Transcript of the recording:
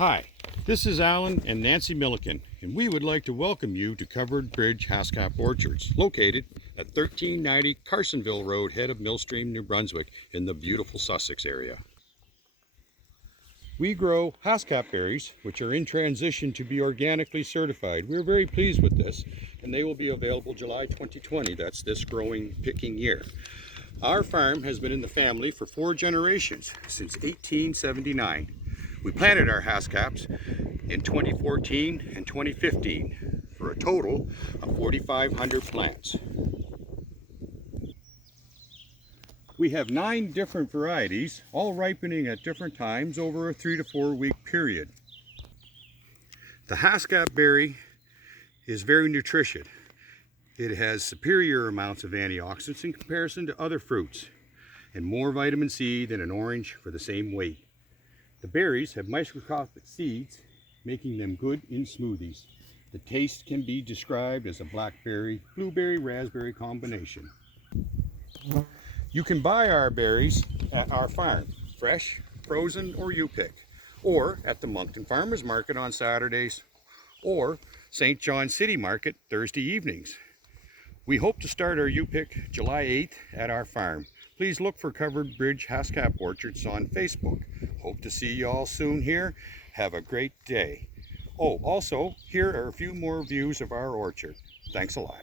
Hi, this is Alan and Nancy Milliken, and we would like to welcome you to Covered Bridge Haskap Orchards, located at 1390 Carsonville Road, head of Millstream, New Brunswick, in the beautiful Sussex area. We grow Haskap berries, which are in transition to be organically certified. We're very pleased with this, and they will be available July 2020. That's this growing, picking year. Our farm has been in the family for 4 generations, since 1879. We planted our Haskaps in 2014 and 2015 for a total of 4,500 plants. We have 9 different varieties, all ripening at different times over a 3 to 4 week period. The Haskap berry is very nutritious. It has superior amounts of antioxidants in comparison to other fruits, and more vitamin C than an orange for the same weight. The berries have microscopic seeds, making them good in smoothies. The taste can be described as a blackberry, blueberry, raspberry combination. You can buy our berries at our farm, fresh, frozen, or you pick, or at the Moncton Farmers Market on Saturdays, or St. John City Market Thursday evenings. We hope to start our U-Pick July 8th at our farm. Please look for Covered Bridge Haskap Orchards on Facebook. Hope to see you all soon here. Have a great day. Oh, also, here are a few more views of our orchard. Thanks a lot.